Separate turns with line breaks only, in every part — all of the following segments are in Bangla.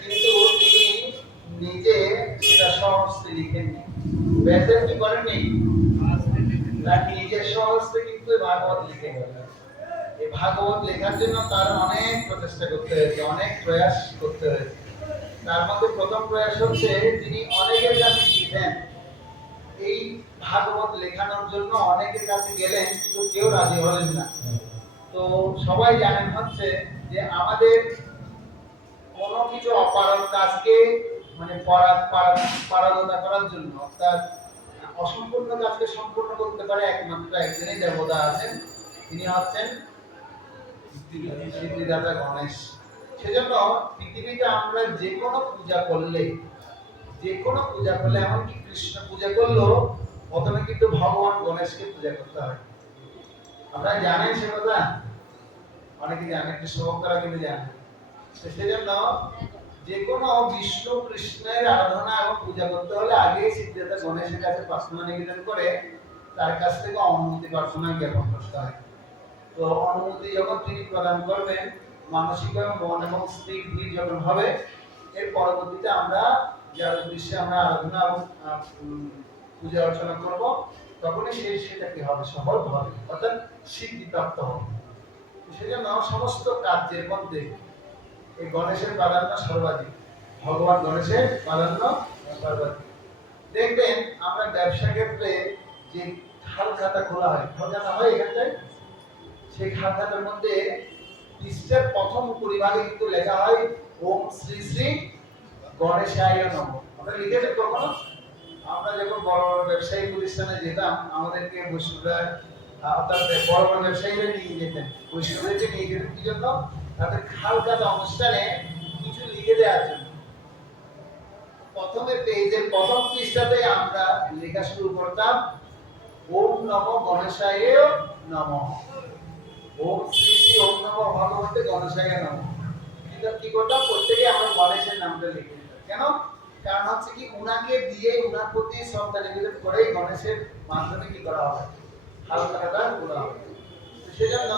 কিন্তু তিনি নিজে সেটা সহস্তে লিখেননি। ব্যাসদেব কি করেননি? তার নিজের সহস্তে কিন্তু ভাগবত লিখে গেলেন। এই ভাগবত লেখার জন্য তার অনেক প্রচেষ্টা করতে হয়েছে, অনেক প্রয়াস করতে হয়েছে। তার মধ্যে প্রথম প্রয়াস হচ্ছে তিনি অনেকের কাছে গিয়েছেন এই ভাগবত লেখানোর জন্য অনেকের কাছে গেলেন, কিন্তু কেউ রাজি হলেন না। তো সবাই জানেন হচ্ছে যে আমাদের কোনো কিছু অপারগ কাজকে মানে পারা- পারা- পারদতা করার জন্য, অর্থাৎ অসম্পূর্ণ কাজকে সম্পূর্ণ করতে পারে একমাত্র একজনই দেবতা আছেন, তিনি হচ্ছেন সিদ্ধিদাতা গণেশ। সেজন্য পৃথিবীতে আমরা যে কোনো পূজা করলে, যে কোনো পূজা করলে, এমনকি কৃষ্ণ পূজা করলেও প্রথমে কিন্তু ভগবান গণেশকে পূজা করতে হয়। আপনারা জানেন সে কথা? অনেকে জানেন একটু শ্রবকরা কিন্তু জানেন সেজন্য যে কোনো বিষ্ণু কৃষ্ণের আরাধনা এবং পূজা করতে হলে আগে সিদ্ধার্থ গণেশের কাছে প্রার্থনা নিবেদন করে তার কাছ থেকে অনুমতি প্রার্থনা জ্ঞাপন করতে হয়। তো অনুমতি যখন তিনি প্রদান করবেন, মানসিক মন এবং স্থির যখন হবে, এর পরবর্তীতে আমরা যার উদ্দেশ্যে আমরা আরাধনা পূজা অর্চনা করব, তখনই সে সেটা কি হবে সফল হবে অর্থাৎ সিদ্ধি প্রাপ্ত হবে। সেজন্য সমস্ত কার্যের মধ্যে এই গণেশের প্রাধান্য সর্বাধিক। ভগবান গণেশের প্রাধান্য সর্বাধিক। দেখবেন আমরা ব্যবসা ক্ষেত্রে যে খাল খাতা খোলা হয়, খাল খাতা হয় এখানটায়? সেই খাল খাতার মধ্যে পৃষ্ঠার প্রথম পরিভাগে কিন্তু লেখা হয়, ওম শ্রী শ্রী গণেশায় নম। আমরা লিখেছেন কখনো? আমরা যখন বড় বড় ব্যবসায়ী প্রতিষ্ঠানে যেতাম, আমাদেরকে বৈষ্ণবরা অর্থাৎ বড় বড় ব্যবসায়ীরা নিয়ে যেতেন। বৈষ্ণবদেরকে নিয়ে যেতেন। কি জন্য? তাদের খাল খাতা অনুষ্ঠানে কিছু লিখে দেওয়ার জন্য। প্রথমে পেজের প্রথম পৃষ্ঠাতে আমরা লেখা শুরু করতাম, ওম নম গণেশায় নম। ওম শ্রী ওম নম ভগবতে গণেশায় নম। কিন্তু কি করতাম প্রত্যেকে আমরা গণেশের নামটা লিখে দিতাম। কেন? কারণ হচ্ছে কি, উনাকে দিয়ে, উনার প্রতি শ্রদ্ধা নিবেদন করে গণেশের মাধ্যমে কি করা হবে হালকা হালকা করা হবে সেজন্য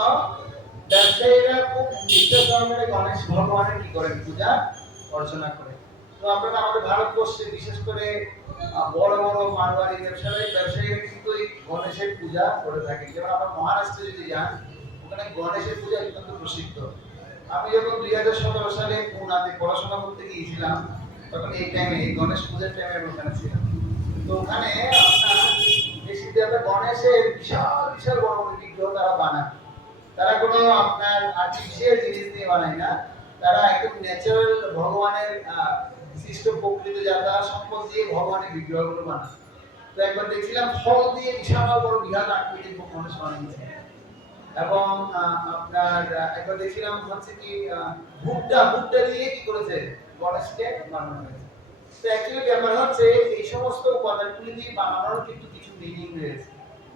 ব্যবসায়ীরা খুব নিষ্ঠা সহকারে গণেশ ভগবানের কি করেন? পূজা অর্চনা করে। তো আপনারা আমাদের ভারতবর্ষে বিশেষ করে বড় বড় মারোয়ারি ব্যবসায়ী ব্যবসায়ীরা কিন্তু এই গণেশের পূজা করে থাকেন। যেমন আমরা মহারাষ্ট্রে যদি যান, ওখানে গণেশের পূজা অত্যন্ত প্রসিদ্ধ। আমি যখন দুই হাজার সতেরো সালে পুনাতে পড়াশোনা করতে গিয়েছিলাম, তখন এই টাইমে গণেশ পূজার টাইমে আমি ওখানে ছিলাম। তো ওখানে আপনার গণেশের বিশাল বিশাল বড় বড় বিগ্রহ তারা বানায় তারা কোনো আপনার আর্টিফিশিয়াল জিনিস দিয়ে বানায় না। তারা একদম ন্যাচারাল ভগবানের সৃষ্ট প্রকৃতি যাতা সম্পদ দিয়ে ভগবানের বিগ্রহগুলো বানায়। তো একবার দেখছিলাম ফল দিয়ে বিশাল বড় বিরাট আকৃতির গণেশ বানিয়েছে। এবং আপনার একবার দেখছিলাম হচ্ছে কি ভুট্টা ভুট্টা দিয়ে কি করেছে? গণেশকে বানানো হয়েছে। তো অ্যাকচুয়ালি ব্যাপার হচ্ছে, এই সমস্ত উপাদানগুলি দিয়ে বানানোর কিন্তু কিছু মিনিং রয়েছে,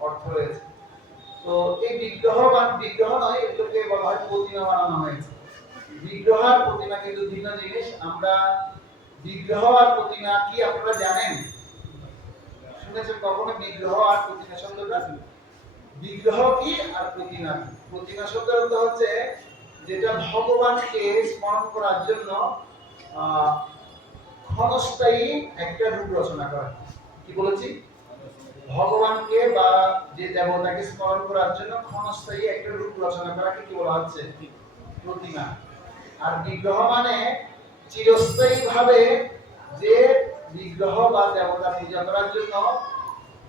অর্থ রয়েছে। তো এই বিগ্রহ বা বিগ্রহ নয়, এগুলোকে বলা হয় প্রতিমা বানানো হয়েছে বিগ্রহ আর প্রতিমা কিন্তু ভিন্ন জিনিস। আমরা বিগ্রহ আর প্রতিমা কি আপনারা জানেন? শুনেছেন কখনো বিগ্রহ আর প্রতিমা শব্দটা? বিগ্রহ কি আর প্রতিমা প্রতিমা অর্থ হচ্ছে যেটা ভগবানকে স্মরণ করার জন্য ক্ষণস্থায়ী একটা রূপ রচনা করা। কি বলেছি? ভগবানকে বা যে দেবতাকে স্মরণ করার জন্য ক্ষণস্থায়ী একটা রূপ রচনা করাকে কি বলা হচ্ছে? প্রতিমা। আর বিগ্রহ মানে চিরস্থায়ী ভাবে যে বিগ্রহ বা দেবতা পূজা করার জন্য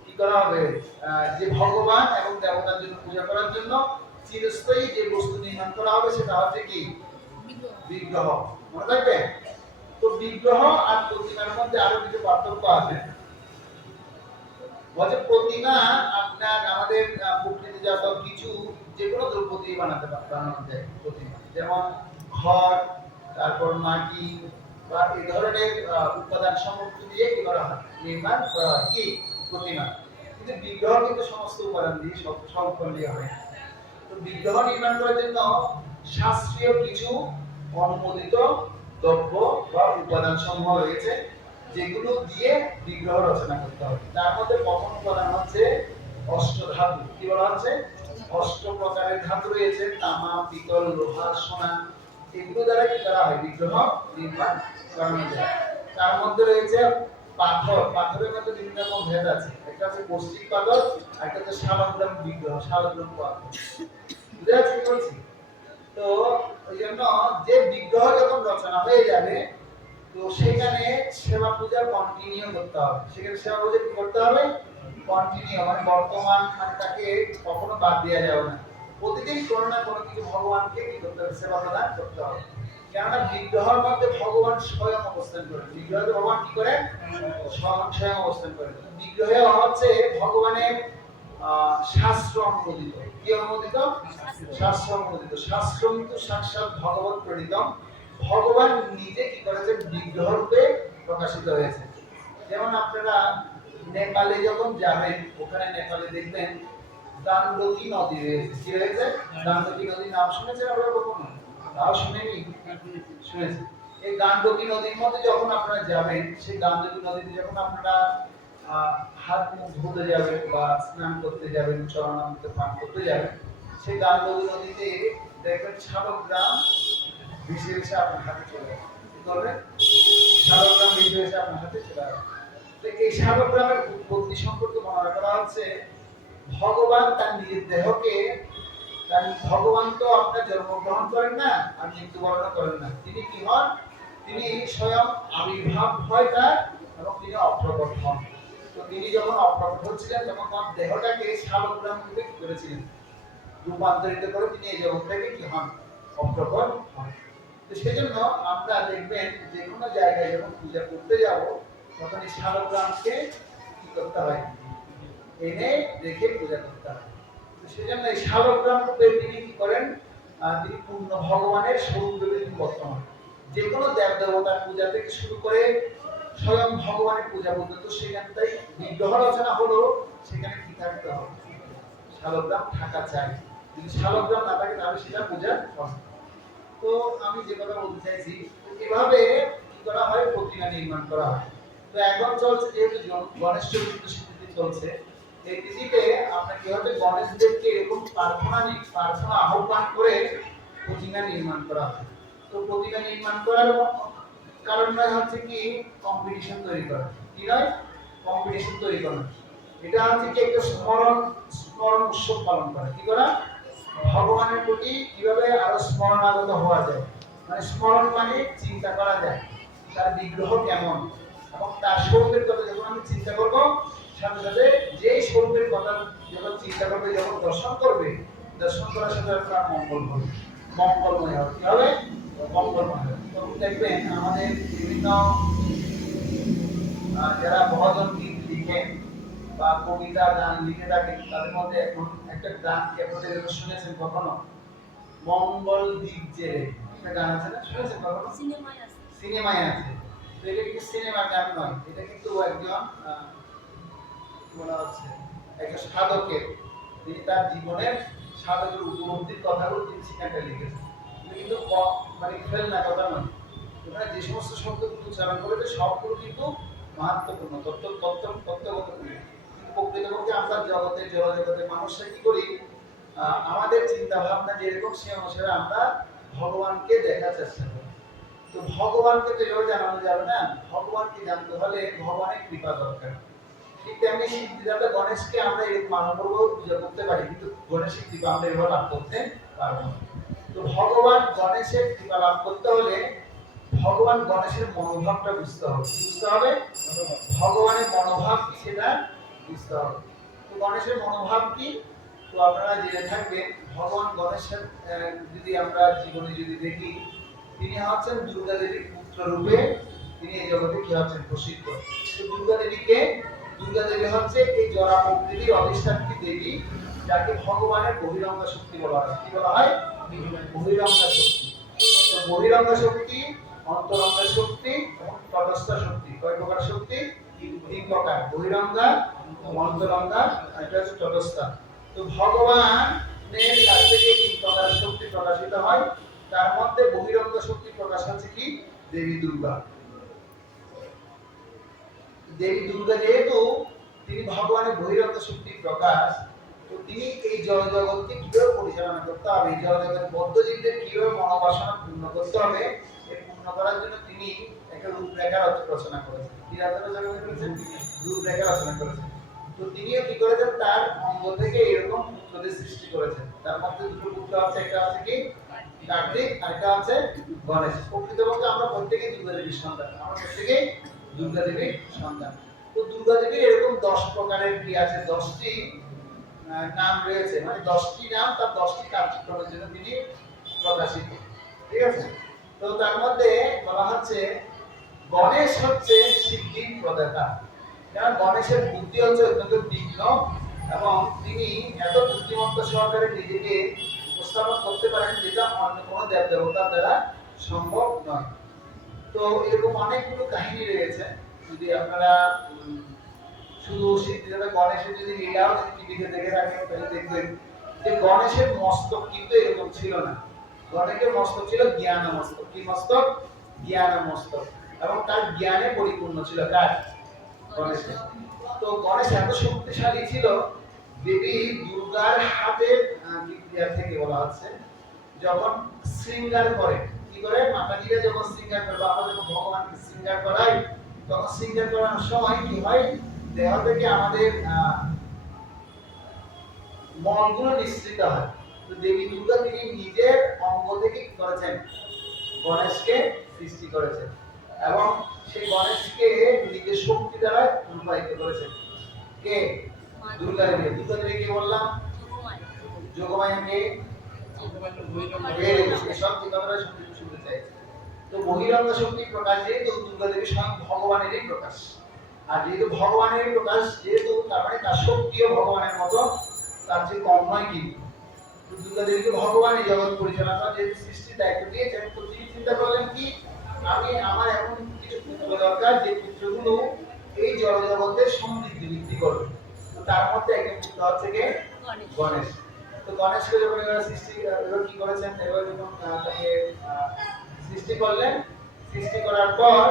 কি করা হবে? যে ভগবান এবং দেবতার জন্য পূজা করার জন্য চিরস্থায়ী যে বস্তু নির্মাণ করা হবে সেটা হচ্ছে কি? বিগ্রহ। মনে থাকবে? তো বিগ্রহ আর প্রতিমার মধ্যে আরও কিছু পার্থক্য আছে। বলছে প্রতিমা আপনার আমাদের আহ, প্রকৃতিজাত কিছু যে কোনো প্রতিমা। যেমন ঘর তারপর মাটি বা এই ধরনের দিয়ে কি করা হয়? নির্মাণ করা হয়। কি? প্রতিমা। কিন্তু বিগ্রহ কিন্তু সমস্ত উপাদান দিয়ে সব দিয়ে হয়। তো বিগ্রহ নির্মাণ করার জন্য শাস্ত্রীয় কিছু অনুমোদিত দ্রব্য বা উপাদান সমূহ রয়েছে। যেগুলো দিয়ে বিগ্রহ রচনা করতে হবে। তার মধ্যে প্রথম উপাদান হচ্ছে অষ্টধাতু। কি বলা হচ্ছে? অষ্ট প্রকারের ধাতু রয়েছে, তামা, পিতল, লোহা, সোনা। এগুলো দ্বারা কি করা হয়? বিগ্রহ নির্মাণ করানো যায়। তার মধ্যে রয়েছে পাথর। পাথরের মধ্যে বিভিন্ন রকম ভেদ আছে। একটা হচ্ছে পৌষ্টিক পাথর, আর একটা হচ্ছে শালগ্রাম বিগ্রহ, শালগ্রাম পাথর। বুঝতে পারছি তো ওই জন্য যে বিগ্রহ যখন রচনা হয়ে যাবে তো সেখানে সেবা পূজা কন্টিনিউ করতে হবে। সেখানে সেবা পূজা করতে হবে? কন্টিনিউ মানে বর্তমান মানে তাকে কখনো বাদ দেওয়া যাবে না। প্রতিদিন কোনো না কোনো কিছু ভগবানকে কি করতে হবে? সেবা প্রদান করতে হবে। কেননা বিগ্রহের মধ্যে ভগবান স্বয়ং অবস্থান করেন। বিগ্রহে ভগবান কি স্বয়ং অবস্থান বিগ্রহে হচ্ছে ভগবানের শাস্ত্র অনুমোদিত। কি অনুমোদিত? শাস্ত্র অনুমোদিত। শাস্ত্র কিন্তু সাক্ষাৎ ভগবত প্রণীতম ভগবান নিজে কি করেছেন? বিগ্রহ রূপে প্রকাশিত হয়েছে। যেমন আপনারা নেপালে যখন যাবেন, ওখানে নেপালে দেখবেন দান্ডকি নদী রয়েছে। কি রয়েছে? নাম শুনেছেন আপনারা কখনো? তাও শুনেনি? এই গান্ডকী নদীর মধ্যে যখন আপনারা যাবেন, সেই গান্ডকী নদীতে যখন আপনারা হাত মুখ ধুতে যাবেন বা স্নান করতে যাবেন, চরণামৃত পান করতে যাবেন, সেই গান্ডকী নদীতে দেখবেন শালগ্রাম ভেসে এসে আপনার হাতে চলে হচ্ছে, ভগবান তার নিজের দেহকে ভগবান তো আপনার জন্মগ্রহণ করেন না, আর মৃত্যুবরণ করেন না। তিনি কি হন? তিনি স্বয়ং আবির্ভাব হয় তার, এবং তিনি অপ্রকট হন। তো তিনি যখন অপ্রকট হচ্ছিলেন, তখন তার দেহটাকে শালগ্রাম রূপে কি করেছিলেন রূপান্তরিত করে তিনি এই জগৎটাকে কি হন? অপ্রকট হন। তো সেজন্য আমরা দেখবেন যে কোনো জায়গায় যখন পূজা করতে যাব তখন এই শালগ্রামকে কি করতে হয়? এনে রেখে পূজা করতে হয়। তো সেজন্য এই শালগ্রাম রূপে তিনি কি করেন? তিনি পূর্ণ ভগবানের রূপে তিনি বর্তমান। যে কোনো দেব দেবতার পূজা থেকে শুরু করে স্বয়ং ভগবানের পূজা পর্যন্ত সেখানটাই বিগ্রহ রচনা হলো, সেখানে কি থাকতে হবে? শালগ্রাম থাকা চাই। যদি শালগ্রাম না থাকে, তাহলে সেটা পূজা না। তো আমি যে কথা বলতে চাইছি, এভাবে কি করা হয়? প্রতিমা নির্মাণ করা হয়। তো এখন চলছে যেহেতু গণেশ চতুর্দশী তিথি চলছে, এই তিথিতে আপনার কি হচ্ছে গণেশ দেবকে এরকম প্রার্থনা প্রার্থনা আহ্বান করে প্রতিমা নির্মাণ করা হয়। তো প্রতিমা নির্মাণ করার কারণ নয় হচ্ছে কি কম্পিটিশন তৈরি করা। কি নয়? কম্পিটিশন তৈরি করা। এটা হচ্ছে কি একটা স্মরণ স্মরণ উৎসব পালন করা। কি করা? ভগবানের প্রতি কীভাবে আরও স্মরণাগত হওয়া যায়? মানে স্মরণ মানে চিন্তা করা যায়। তার বিগ্রহ কেমন? এবং তার স্বরূপের কথা যখন আমি চিন্তা করব, সাথে সাথে যেই স্বরূপের কথা যখন চিন্তা করবে, যখন দর্শন করবে, দর্শন করার সাথে আপনার মঙ্গল হবে। মঙ্গলময় হবে। কি হবে? মঙ্গলময় হবে। তখন দেখবেন আমাদের বিভিন্ন যারা ভজন লিখেন বা কবিতা গান লিখে থাকেন তাদের মধ্যে এখন একটা গান কি আপনাদের শুনেছেন কখনো? মঙ্গল দ্বীপ জেলে একটা গান আছে না? শুনেছেন কখনো?
সিনেমায় আছে।
সিনেমায় আছে। তো এটা কিন্তু সিনেমার গান নয় এটা কিন্তু একজন বলা হচ্ছে একজন সাধকের। তিনি তার জীবনের সাধকের উপলব্ধির কথাগুলো তিনি সেখানটা লিখেছেন। কিন্তু মানে ফেলনা কথা নয়। ওখানে যে সমস্ত শব্দগুলো উচ্চারণ করেছে সবগুলো কিন্তু মাহাত্মপূর্ণ তত্ত্ব তত্ত্ব তত্ত্বগতপূর্ণ কিন্তু প্রকৃতপক্ষে আমরা জগতে জগতে মানুষরা কি করি? আমাদের চিন্তা ভাবনা যেরকম সে অনুসারে আমরা ভগবানকে দেখার চেষ্টা করি। তো ভগবানকে তো এভাবে জানানো যাবে না। ভগবানকে জানতে হলে ভগবানের কৃপা দরকার। ঠিক তেমনি গণেশকে আমরা এই পূজা করতে পারি, কিন্তু গণেশের কৃপা আমরা এভাবে লাভ করতে পারব তো ভগবান গণেশের কৃপা লাভ করতে হলে ভগবান গণেশের মনোভাবটা বুঝতে হবে। বুঝতে হবে? ভগবানের মনোভাব সেটা তো গণেশের মনোভাব কি? তো আপনারা জেনে থাকবেন, ভগবান গণেশের যদি আমরা জীবনে যদি দেখি, তিনি হচ্ছেন দুর্গা দেবীর পুত্র রূপে, তিনি এই জগতে কি হচ্ছেন? প্রসিদ্ধ। তো দুর্গা দেবীকে দুর্গা দেবী হচ্ছে এই জরা প্রকৃতির অধিষ্ঠাত্রী দেবী, যাকে ভগবানের বহিরঙ্গা শক্তি বলা হয়। কি বলা হয়? বহিরঙ্গা শক্তি। তো বহিরঙ্গা শক্তি, অন্তরঙ্গা শক্তি এবং তটস্থ শক্তি। কয় প্রকার শক্তি? তিন প্রকার। বহিরঙ্গা শক্তি শক্তি যেহেতু তিনি ভগবানের বহিরঙ্গ শক্তির প্রকাশ, তো তিনি এই জড়জগৎকে কীভাবে পরিচালনা করতে হবে? এই জড়জগৎ বদ্ধজীবদের কীভাবে মনোবাসনা পূর্ণ করতে হবে? পূর্ণ করার জন্য তিনি একটা রূপরেখা রচনা করেছেন? রূপরেখা রচনা করেছেন। তো তিনিও কি করেছেন? তার অঙ্গ থেকে এরকম পুত্রদের সৃষ্টি করেছেন। তার মধ্যে দুটো পুত্র আছে, একটা আছে কি? কার্তিক আর একটা আছে গণেশ। প্রকৃতপক্ষে আমরা প্রত্যেকেই দুর্গা দেবীর সন্তান। আমরা প্রত্যেকেই দুর্গা দেবীর সন্তান। তো দুর্গা দেবীর এরকম দশ প্রকারের কি আছে, দশটি নাম রয়েছে। মানে দশটি নাম, তার দশটি কার্যক্রমের জন্য তিনি প্রকাশিত। ঠিক আছে? তো তার মধ্যে বলা হচ্ছে, গণেশ হচ্ছে সিদ্ধির প্রদাতা। কারণ গণেশের বুদ্ধি হচ্ছে অত্যন্ত তীক্ষ্ণ এবং তিনি এত সহকারে নিজেকে উপস্থাপন করতে পারেন যেটা অন্য কোনো দেব দেবতার দ্বারা সম্ভব নয়। তো এরকম অনেকগুলো কাহিনী রয়েছে। যদি আপনারা শুধু গণেশের যদি লীলাও যদি টিভিতে দেখে তাহলে দেখবেন যে গণেশের মস্তক কিন্তু এরকম ছিল না। গণেশের মস্তক ছিল জ্ঞান মস্তক কি মস্তক? জ্ঞান মস্তক এবং তার জ্ঞানে পরিপূর্ণ ছিল। কার? গণেশের তো গণেশ এত শক্তিশালী ছিল, দেবী দুর্গার হাতের বিক্রিয়া থেকে বলা হচ্ছে, যখন শৃঙ্গার করে, কি করে? মাতাজিরা যখন শৃঙ্গার করে, বাবা যখন ভগবানকে শৃঙ্গার তখন শৃঙ্গার সময় কি হয়? দেহ থেকে আমাদের নিঃসৃত হয়। তো দেবী দুর্গা তিনি নিজের অঙ্গ থেকে কি করেছেন? গণেশকে সৃষ্টি করেছেন। এবং সেই গণেশকে নিজের শক্তি দ্বারা রূপায়িত করেছেন কে? দুর্গা দেবী দুর্গা দেবী কে বললাম? যোগমায়াকে। সব ভগবানেরই প্রকাশ। আর যেহেতু ভগবানেরই প্রকাশ, যেহেতু তার মানে শক্তিও ভগবানের তার যে কম কিন্তু দুর্গা দেবীকে ভগবানই জগৎ পরিচালনা যেহেতু সৃষ্টির দায়িত্ব দিয়েছেন, তো তিনি চিন্তা করলেন কি? আমি আমার এমন কিছু পুত্র দরকার যে পুত্রগুলো এই জড়জগতের সমৃদ্ধি বৃদ্ধি করবে তো তার কে গণেশ। তো গণেশকে যখন এবার সৃষ্টি এবার কি করেছেন? এবার যখন তাকে সৃষ্টি করলেন সৃষ্টি করার পর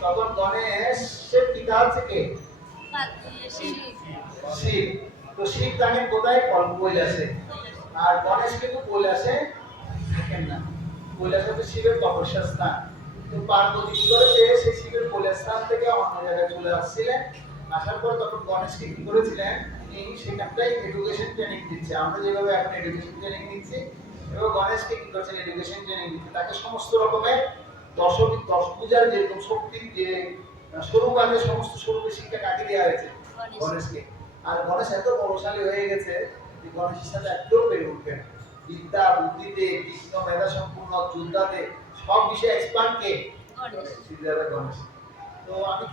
তখন গণেশের পিতা কে? শিব। তো শিব তাকে কোথায় কৈলাসে আর গণেশ কিন্তু কৈলাসে থাকেন না। কৈলাস হচ্ছে শিবের তপস্যা স্থান তো পার্বতী কি করেছে সেই শিবের কৈলাস স্থান থেকে অন্য জায়গায় চলে আসছিলেন। আসার পর তখন গণেশকে কি করেছিলেন? তিনি সেখানটাই এডুকেশন ট্রেনিং দিচ্ছে। আমরা যেভাবে এখন এডুকেশন ট্রেনিং দিচ্ছি এবার গণেশকে কি করছেন? এডুকেশন ট্রেনিং দিচ্ছে। তাকে সমস্ত রকমের দশমী দশ পূজার যেরকম শক্তির যে সমস্ত স্বরূপের শিক্ষা কাকে দেওয়া হয়েছে? গণেশকে। আর গণেশ এত বলশালী হয়ে গেছে যে গণেশের সাথে একদম পেরে উঠবে না। বিদ্যা বুদ্ধিতে কৃষ্ণ মেধা সম্পূর্ণ যোদ্ধাতে সব বিষয়ে এক্সপার্ট কে? গণেশ। মনে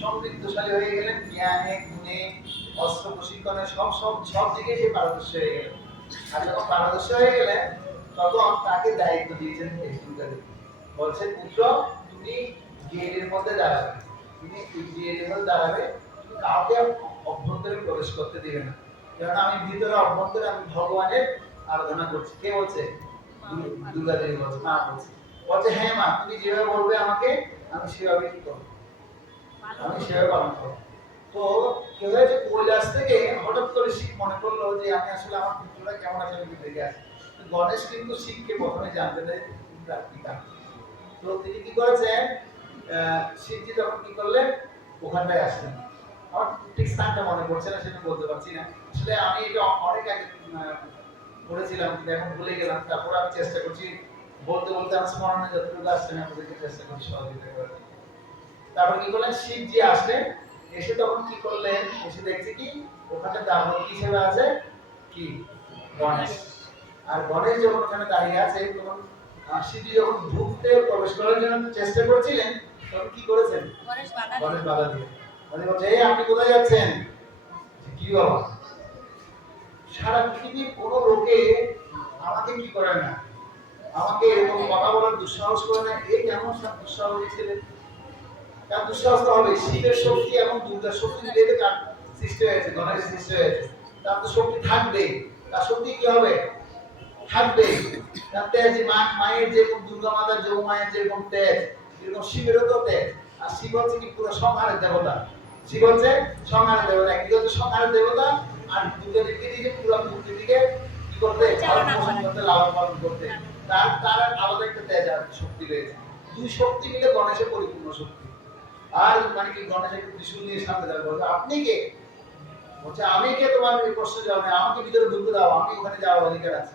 সমৃদ্ধশালী হয়ে গেলেন। জ্ঞানে, গুণে, অস্ত্র প্রশিক্ষণে সব সব সব দিকে সে পারদর্শী হয়ে গেলেন। আর যখন পারদর্শী হয়ে গেলেন, তখন তাকে দায়িত্ব দিয়েছেন বলছেন, পুত্র, তুমি গেটের মধ্যে দাঁড়াবে দাঁড়াবে কাউকে অভ্যন্তরে প্রবেশ করতে দিবে না। কারণ আমি ভিতরে অভ্যন্তরে আমি ভগবানের আরাধনা করছি। কে বলছে? দুর্গা দেবী বলছে, মা বলছে। বলছে হ্যাঁ মা, তুমি যেভাবে বলবে আমাকে, আমি সেভাবে কি করব? আমি সেভাবে পালন করব। তো কেউ হয়েছে কৈলাস থেকে হঠাৎ করে শিখ মনে করল যে, আমি আসলে আমার পুত্রটা কেমন আছে, আমি দেখে আসি। গণেশ কিন্তু শিখকে প্রথমে জানতে দেয় তো তিনি কি করেছেন? শিবজি তখন কি করলেন ওখানটায় আমার ঠিক স্থানটা মনে পড়ছে না, সেটা বলতে পারছি না। আসলে আমি এটা অনেক আগে কিন্তু এখন ভুলে গেলাম। তারপর আমি চেষ্টা করছি, বলতে বলতে আমার স্মরণে যতটুকু আসছে চেষ্টা করছি সহযোগিতা করার তারপর কি করলেন? শিবজি আসলেন এসে তখন কি করলেন? এসে দেখছে কি, ওখানে হিসেবে আছে? কি? গণেশ। আর গণেশ যখন ওখানে দাঁড়িয়ে আছে, তখন শিবজি যখন ঢুকতে প্রবেশ করার জন্য চেষ্টা করছিলেন তখন কি করেছেন? গণেশ বাধা দিয়ে। মানে বলছে এই আপনি কোথায় যাচ্ছেন? কি বাবা? সারা পৃথিবীর কোনো লোকে আমাকে কি করে না? আমাকে এরকম কথা বলার দুঃসাহস করে না? এই কেমন দুঃসাহসী ছেলে তার দুঃসাহস হবে শিবের শক্তি এবং দুর্গার শক্তি মিলে তো তার সৃষ্টি হয়েছে গণেশের সৃষ্টি হয়েছে। তার তো শক্তি থাকবে তার শক্তি কি হবে? থাকবে তার তেজ মা মায়ের যেরকম দুর্গা মাতার যোগ মায়ের যেরকম তেজ এরকম শিবেরও তো তেজ আর শিব হচ্ছে কি পুরো সংহারের দেবতা। শিব হচ্ছে সংহারের দেবতা। একদিকে হচ্ছে সংহারের দেবতা আর দেবীকে দিয়ে পুরো কি করতে। করতে লালন পালন করতে। তার তার আলাদা একটা তেজ আর শক্তি রয়েছে। দুই শক্তি মিলে গণেশের পরিপূর্ণ শক্তি। আর মানে কি গণেশ একটু ত্রিশূল নিয়ে সামনে দাঁড়িয়ে বলছে আপনি কে? বলছে আমি কে? তোমার প্রশ্ন না আমাকে ভিতরে ঢুকতে দাও। আমি ওখানে যাওয়ার অধিকার আছে।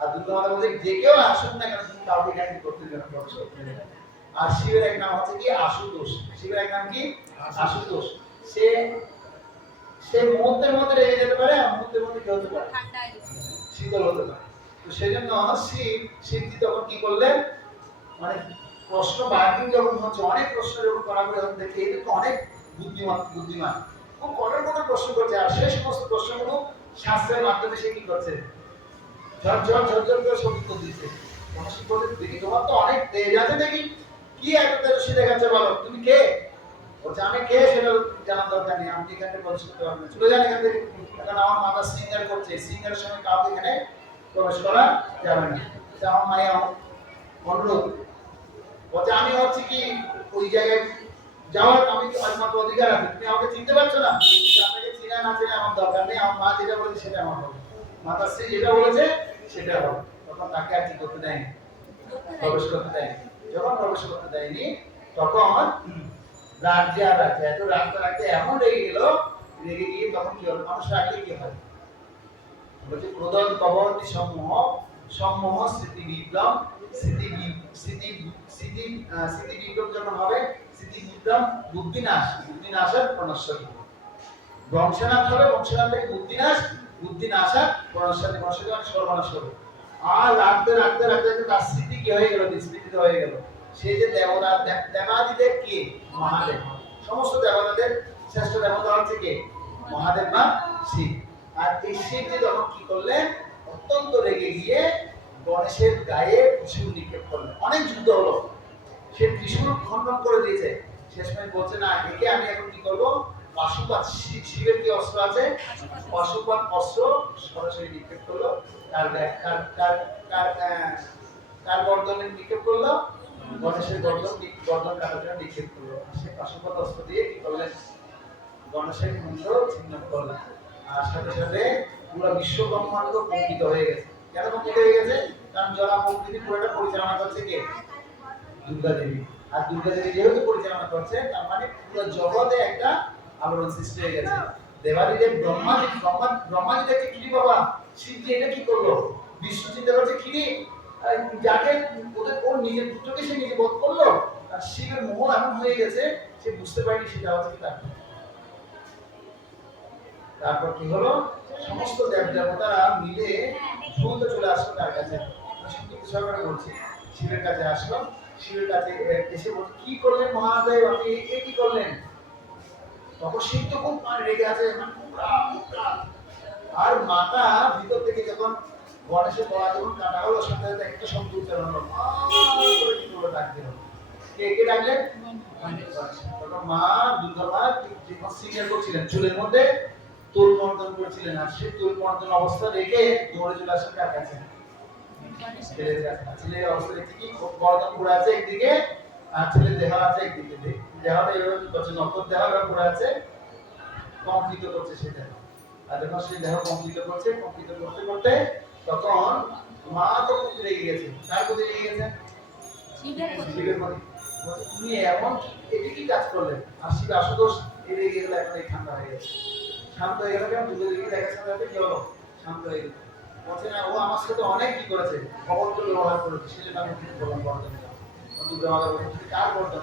আর দুর্গা মাতা বলছে যে কেউ আসুন না কেন তুমি কাউকে জ্ঞান করতে। আর শিবের এক নাম হচ্ছে কি আশুতোষ। শিবের এক নাম কি? আশুতোষ। সে সে মুহূর্তের মধ্যে রেগে যেতে পারে আর মুহূর্তের মধ্যে কি হতে পারে? শীতল হতে পারে। তো সেই জন্য শিব শিবজি তখন কি করলেন? মানে প্রশ্ন বার্গিং যখন হচ্ছে অনেক প্রশ্ন যখন করা করে তখন দেখে এই তো অনেক বুদ্ধিমান বুদ্ধিমান। খুব কঠোর কঠোর প্রশ্ন করছে আর সেই সমস্ত প্রশ্নগুলো শাস্ত্রের মাধ্যমে সে কি করছে? আমি আমার সিঙ্গার কাউকে এখানে প্রবেশ আমার আমি হচ্ছে কি ওই জায়গায় যাওয়ার আমি অধিকার আছে। তুমি আমাকে চিনতে পারছ না? আপনাকে চিনা না চিনা আমার দরকার নেই? আমার মা যেটা বলেছে সেটা আমার মাতার স্ত্রী যেটা বলেছে, সেটা হবে। তখন তাকে আর কি করতে প্রবেশ করতে যখন প্রবেশ করতে দেয়নি, তখন আর এত রাখতে এমন রেগে গেল, রেগে গিয়ে তখন কি মানুষ রাখলে কি হয় বলছে সমূহ সমূহ স্মৃতি বিপ্লব স্মৃতি স্মৃতি স্মৃতি স্মৃতি বিপ্লব যখন হবে স্মৃতি বিপ্লব বুদ্ধিনাশ, বুদ্ধিনাশের প্রণশ্বরী হবে। থেকে বুদ্ধিনাশ বুদ্ধিনাশার প্রণশ্বরী প্রণশ্বরী মানে সর্বনাশ হবে আর রাখতে রাখতে রাখতে রাখতে তার স্মৃতি কি হয়ে গেল? বিস্মৃতিত হয়ে গেল। সে যে দেবতা, দেব- দেবাদিদেব কে? মহাদেব। সমস্ত দেবতাদের, শ্রেষ্ঠ দেবতা হচ্ছে কে? মহাদেব বা শিব। আর এই শিবজি তখন কি করলেন? অত্যন্ত রেগে গিয়ে গণেশের গায়ে ত্রিশূল নিক্ষেপ করলেন। অনেক যুদ্ধ হলো। সে ত্রিশূল খণ্ডন করে দিয়েছে। শেষমেশ বলছে, না, একে আমি এখন কি করব? পাশুপাত শিবের কি অস্ত্র আছে? পাশুপাত অস্ত্র, সরাসরি নিক্ষেপ করল। তার তার তার তার নিক্ষেপ করল। গণেশের গর্দন গর্দন কাটার জন্য নিক্ষেপ করল। সে পাশুপাত অস্ত্র দিয়ে কি করলেন? গণেশের মুন্ড ছিন্ন করলেন আর সাথে সাথে পুরো বিশ্ব ব্রহ্মাণ্ড কম্পিত হয়ে গেছে। কেন কম্পিত হয়ে গেছে? কারণ যারা প্রকৃতি পুরোটা পরিচালনা করছে কে? দুর্গা দেবী আর দুর্গা দেবী যেহেতু পরিচালনা করছে, তার মানে পুরো জগতে একটা আবরণ সৃষ্টি হয়ে গেছে। দেবাদিদেব ব্রহ্মাজি ব্রহ্মা ব্রহ্মাজি দেখছে কি রে বাবা? শিবজি এটা কি করল? বিষ্ণু চিন্তা করছে, কি যাকে ওদের ওর নিজের পুত্রকে সে নিজে বধ করল? আর শিবের মোহ এমন হয়ে গেছে, সে বুঝতে পারেনি সেটা হচ্ছে তার তারপর কি হলো? সমস্ত দেব দেবতারা মিলে দ্রুত চলে আসলো তার কাছে। সরকারে বলছি, শিবের কাছে আসলো। শিবের কাছে এসে বলছে, কি করলেন মহাদেব? আপনি এ কি করলেন? তো খুব মানে রেগে আছে রাগ। আর মাতা ভিতর থেকে যখন যখন কাটা হলো, সাথে সাথে একটা শব্দ উচ্চারণ হলো চুলের মধ্যে তোল মর্দন করছিলেন, আর সে তোল মর্দন অবস্থা রেখে দৌড়ে চলে আসেন কার কাছে? ছেলের অবস্থা দেখে কি গর্দন আছে একদিকে, আর ছেলের দেহ আছে একদিকে। দেহটা এভাবে কি করছে? নকল দেহ এভাবে পুরো আছে কম্পিত করছে সেটা। আর যখন সেই দেহ কম্পিত করছে করতে করতে তখন মা তো রেগে গেছে। কার প্রতি রেগে গেছে? তুমি এমন এটা কি কাজ করলে? আর শিব আশুতোষ রেগে গেলে এখন এই ঠান্ডা হয়ে গেছে। শান্ত হয়ে গেল কেন? দুটো দিকে দেখার সাথে সাথে কি হলো? শান্ত হয়ে গেল। বলছে না ও আমার সাথে অনেক কি করেছে? ব্যবহার করেছে। সেজন্য আমি বললাম মাতা কার বর্ধন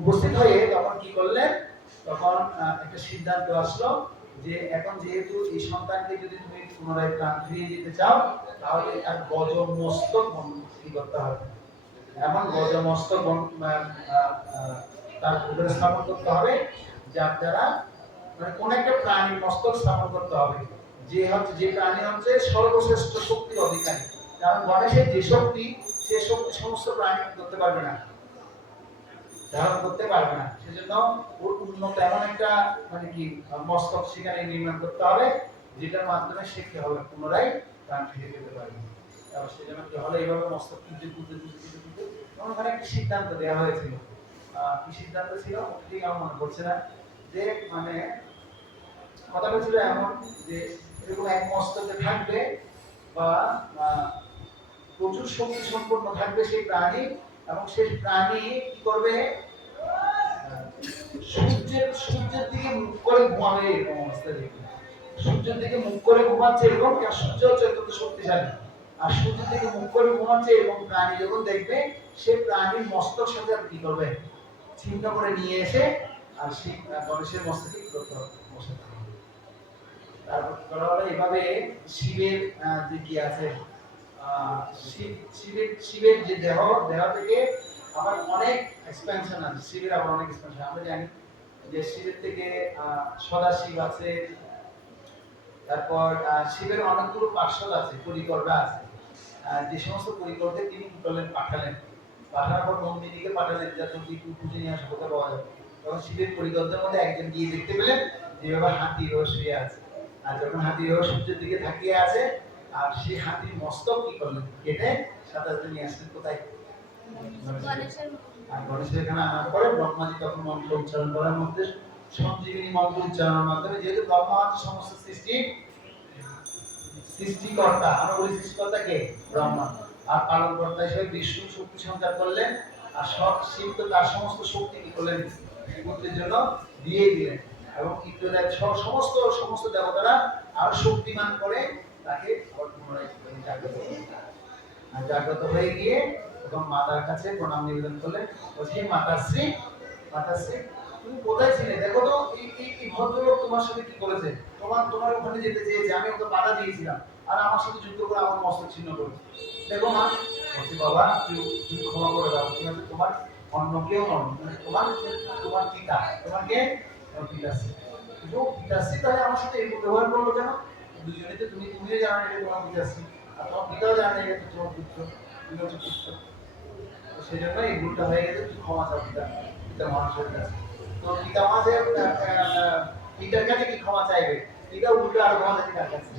উপস্থিত হয়ে তখন কি করলেন? তখন একটা সিদ্ধান্ত আসলো যে এখন যেহেতু এই সন্তানকে যদি তুমি পুনরায় প্রাণ ফিরিয়ে দিতে চাও, তাহলে তার গজ মস্তক কি করতে হবে? এমন গজ মস্তক তার উপরে স্থাপন করতে হবে, যার দ্বারা মানে কোন একটা প্রাণীর মস্তক স্থাপন করতে হবে। যে হচ্ছে, যে প্রাণী হচ্ছে সর্বশ্রেষ্ঠ শক্তির অধিকারী। কারণ গণেশের যে শক্তি, সে শক্তি সমস্ত প্রাণী করতে পারবে না। ধারণ করতে পারবে না, সেজন্য ওর উন্নত এমন একটা মানে কি, মস্তক সেখানে নির্মাণ করতে হবে, যেটার মাধ্যমে সে কি হবে পুনরায় প্রাণ ফিরে পেতে পারবে। এবার সেজন্য কি হলো এইভাবে মস্তক খুঁজতে খুঁজতে খুঁজতে খুঁজতে তখন ওখানে একটা সিদ্ধান্ত দেওয়া হয়েছিল। কি সিদ্ধান্ত ছিল? ঠিক আমার মনে পড়ছে না। যে মানে কথাটা ছিল এমন যে, এরকম এক মস্তকে থাকবে বা প্রচুর শক্তি সম্পন্ন থাকবে সেই প্রাণী এবং সেই প্রাণী কি করবে? সূর্যের সূর্যের দিকে মুখ করে ঘুমাবে এরকম অবস্থা দেখবে সূর্যের দিকে মুখ করে ঘুমাচ্ছে সূর্য হচ্ছে অত্যন্ত শক্তিশালী। আর মুখ করে ঘুমাচ্ছে এবং প্রাণী যখন দেখবে, সে প্রাণীর মস্তক সাথে কি করবে? ছিন্ন করে নিয়ে এসে আর সেই গণেশের মস্তকে কি করতে হবে? হবে। তারপর এভাবে শিবের যে কি আছে শিবের শিবের যে দেহ দেহ থেকে আবার অনেক এক্সপেনশন আছে শিবের আবার অনেক এক্সপেনশন আমরা জানি যে শিবের থেকে সদাশিব আছে তারপর শিবের অনেকগুলো আছে আছে যে সমস্ত পরিকরদের তিনি কি পাঠালেন পাঠানোর পর নন্দিনীকে পাঠালেন যাতে নিয়ে আসো কোথায় পাওয়া যাবে তখন শিবের পরিকরদের মধ্যে একজন গিয়ে দেখতে পেলেন যেভাবে হাতি শুয়ে আছে আর যখন হাতি এভাবে সূর্যের দিকে থাকিয়ে আছে আর সেই হাতির মস্তক কি করলেন কেটে সাথে নিয়ে আসলেন কোথায়? আর গণেশের এখানে আনার পরে ব্রহ্মাজি তখন মন্ত্র উচ্চারণ করার মধ্যে সঞ্জীবিনী মন্ত্র উচ্চারণের মাধ্যমে যেহেতু ব্রহ্মা হচ্ছে সমস্ত সৃষ্টি সৃষ্টিকর্তা আমরা বলি সৃষ্টিকর্তা কে? ব্রহ্মা। আর পালনকর্তা হিসেবে বিষ্ণু শক্তি সঞ্চার করলেন আর সব শিব তো তার সমস্ত শক্তি কি করলেন? পুত্রের জন্য দিয়ে দিলেন। এবং ইন্দ্রদেব সমস্ত সমস্ত দেবতারা আর শক্তিমান করে তাকে জাগ্রত হয়ে গিয়ে এবং মাতার কাছে প্রণাম নিবেদন করলেন। বলছি মাতাশ্রী মাতাশ্রী তুমি কোথায় ছিলে? দেখো তো, এই ভদ্রলোক তোমার সাথে কি করেছে? তোমার তোমার ওখানে যেতে চেয়েছে আমি ওকে বাধা দিয়েছিলাম, আর আমার সাথে যুদ্ধ করে আমার মস্তক ছিন্ন করেছে। দেখো মা, বলছি, বাবা, তুমি ক্ষমা করে দাও ঠিক আছে তোমার? অন্য কেউ নন মানে তোমার তোমার পিতা তোমাকে পিতাশ্রী। পিতাশ্রী তাহলে আমার সাথে এই ব্যবহার করল কেন? দুজনে তো তুমি তুমিও জানো তোমার পিতাশ্রী আর তোমার পিতাও জানে এটা তোমার পুত্র সেই জন্য এই ভুলটা হয়ে গেছে ক্ষমা চাও পিতা পিতা মানুষের কাছে। তো পিতা মাঝে পিতার কাছে কি ক্ষমা চাইবে? পিতা উল্টো আর ক্ষমা চাইবে কার কাছে।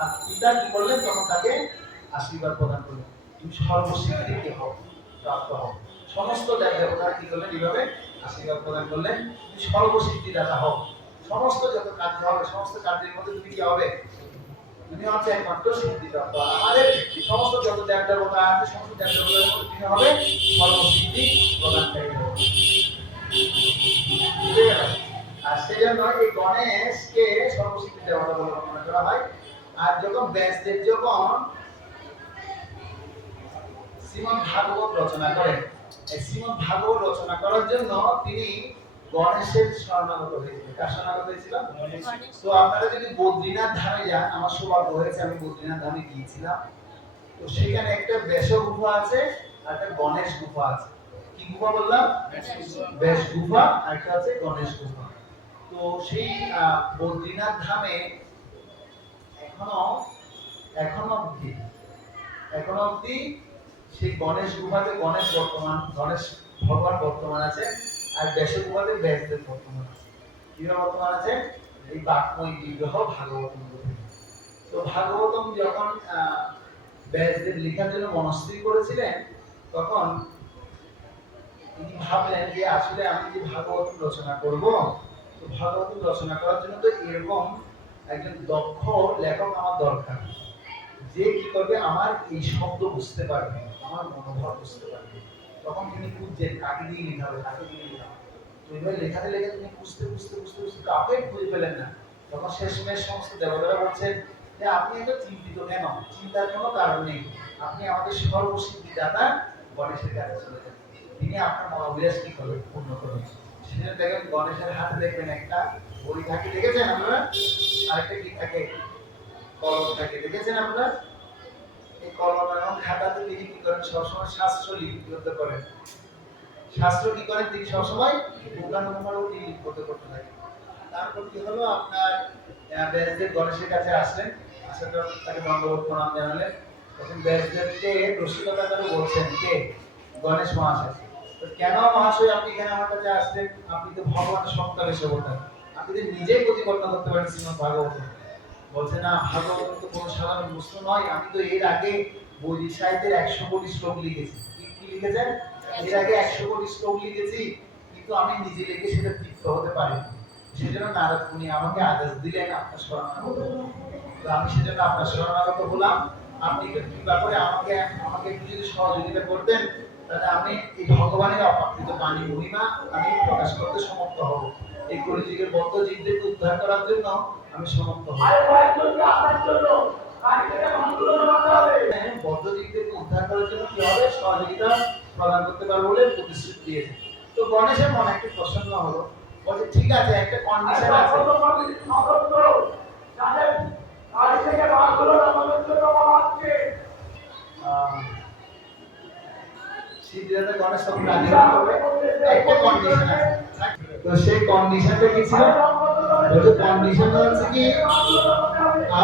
আর পিতা কি তখন তাকে আশীর্বাদ প্রদান তুমি সমস্ত কি এইভাবে আশীর্বাদ প্রদান করলেন। তুমি সমস্ত যত কার্য হবে, সমস্ত কার্যের মধ্যে তুমি কি হবে? তুমি হচ্ছে একমাত্র সিদ্ধিপ্রাপ্ত আর আমাদের সমস্ত যত দেব আছে, সমস্ত দেব মধ্যে তুমি হবে সর্বসিদ্ধি প্রদানকারী? আর সেই জন্য এই গণেশকে সর্বসিদ্ধি দেবতা বলে করা হয়। আর যখন ব্যাসদেব যখন শ্রীমদ ভাগবত রচনা করেন শ্রীমদ ভাগবত রচনা করার জন্য তিনি গণেশের শরণাগত হয়েছিলেন কার শরণাগত হয়েছিল? তো আপনারা যদি বদ্রীনাথ ধামে যান আমার সৌভাগ্য হয়েছে আমি বদ্রীনাথ ধামে গিয়েছিলাম। তো সেখানে একটা বেশ গুফা আছে আর একটা গণেশ গুফা আছে। কি গুফা বললাম? বেশ গুফা। আর একটা আছে গণেশ গুফা। তো সেই বদ্রীনাথ ধামে এখনও এখনও অবধি এখনও অবধি সেই গণেশ গুফাতে গণেশ বর্তমান গণেশ ভগবান বর্তমান আছে আর বেশ গুফাতে ব্যাসদেব বর্তমান আছে। কীভাবে বর্তমান আছে? এই বাক্যময় বিগ্রহ ভাগবতম তো ভাগবতম যখন আহ, ব্যাসদেব লেখার জন্য মনস্থির করেছিলেন তখন তিনি ভাবলেন যে আসলে আমি যে ভাগবত রচনা করব? তো ভাগবত রচনা করার জন্য তো এরকম একজন দক্ষ লেখক আমার দরকার। যে কি করবে আমার এই শব্দ বুঝতে পারবে আমার মনোভাব বুঝতে পারবে তখন তিনি খুঁজছেন কাকে দিয়ে লেখা হবে, কাকে দিয়ে লেখা হবে। তো এইভাবে লেখাতে লেখা তিনি খুঁজতে খুঁজতে খুঁজতে খুঁজতে কাউকে খুঁজে পেলেন না। তখন শেষমেশ সমস্ত দেবতারা বলছেন যে, আপনি এত চিন্তিত কেন? চিন্তার কোনো কারণ নেই। আপনি আমাদের সর্বসিদ্ধি দাতা গণেশের কাছে চলে যান। তিনি আপনার মনোবিলাস কি করবেন? পূর্ণ করবেন। সেটা দেখেন গণেশের হাতে দেখবেন একটা বই থাকে, দেখেছেন আপনারা? আরেকটা কি থাকে? কলম থাকে, দেখেছেন আপনারা? কলম এবং খাতাতে তিনি কি করেন? সবসময় শাস্ত্র লিপিবদ্ধ করেন শাস্ত্র কি করেন তিনি সবসময়? লিপিবদ্ধ করতে থাকেন। তারপর কি হলো? আপনার ব্যাসদেব গণেশের কাছে আসলেন। আসার পর তাকে প্রণাম জানালেন। তখন ব্যাসদেবকে রসিকতা করে বলছেন, কে? গণেশ মহাশয়। কেন মহাশয় আপনি এখানে আমার কাছে আসলেন? আপনি তো ভগবানের সপ্তাহে সেবতা আপনি তো নিজেই প্রতিপন্ন করতে পারেন শ্রীমদ ভাগবত। বলছে, না ভাগবত তো কোনো সাধারণ বস্তু নয়, আমি তো এর আগে বৈদিক সাহিত্যের একশো কোটি শ্লোক লিখেছি। কি লিখেছেন? এর আগে একশো কোটি শ্লোক লিখেছি, কিন্তু আমি নিজে লিখে সেটা তৃপ্ত হতে পারি সেজন্য নারদ মুনি আমাকে আদেশ দিলেন আপনার শরণাগত। তো আমি সেজন্য আপনার শরণাগত হলাম। আপনি একটু কৃপা করে আমাকে আমাকে একটু যদি সহযোগিতা করতেন, তাহলে আমি এই ভগবানের অপাকৃত বাণী মহিমা আমি প্রকাশ করতে সমর্থ হব। এই কলিযুগের বদ্ধ জীবদেরকে উদ্ধার করার জন্য আমি সমর্থ হব। হ্যাঁ, জীবদেরকে উদ্ধার করার জন্য কি হবে? সহযোগিতা প্রদান করতে পারব বলে প্রতিশ্রুতি দিয়েছে। তো গণেশের মনে একটা প্রসন্ন হলো বলছে ঠিক আছে একটা কন্ডিশন আছে। আহ, গণেশ তখন রাজি হবে একটা কন্ডিশন আছে। তো সেই কন্ডিশনটা কি ছিল? বলছে কন্ডিশন হচ্ছে কি,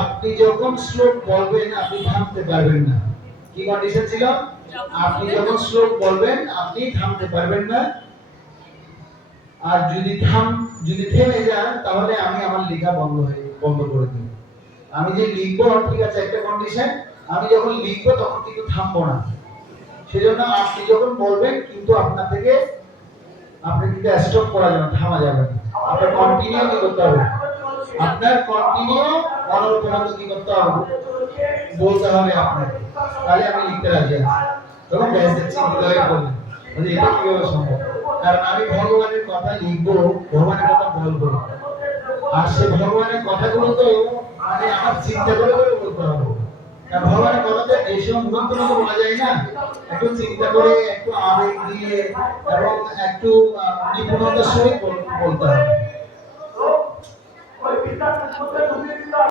আপনি যখন শ্লোক বলবেন, আপনি থামতে পারবেন না। কি কন্ডিশন ছিল? আপনি যখন শ্লোক বলবেন, আপনি থামতে পারবেন না। আর যদি থাম, যদি থেমে যান, তাহলে আমি আমার লেখা বন্ধ হয়ে, বন্ধ করে দেব। আমি যে লিখব, ঠিক আছে, একটা কন্ডিশন আমি যখন লিখব, তখন কিন্তু থামবো না। সেজন্য আপনি যখন বলবেন, কিন্তু আপনার থেকে আপনি কিন্তু স্টপ করা যাবে থামা যাবে আপনার কন্টিনিউ কি করতে হবে? আপনার কন্টিনিউ অনবরত কি করতে হবে? বলতে হবে আপনাকে। তাহলে আমি লিখতে রাজি আছি। তখন ব্যাসদেব চিন্তিত হয়ে বললেন বলছে, এটা কীভাবে সম্ভব? কারণ আমি ভগবানের কথা লিখব ভগবানের কথা বলব। আর সে ভগবানের কথাগুলো তো মানে আমার চিন্তা করে করে বলতে হবে। কারণ বলতে কথাতে এসব মুখন্ত বলা যায় না, একটু চিন্তা করে, একটু আবেগ দিয়ে এবং একটু নিপুণতার সহিত বলতে হবে।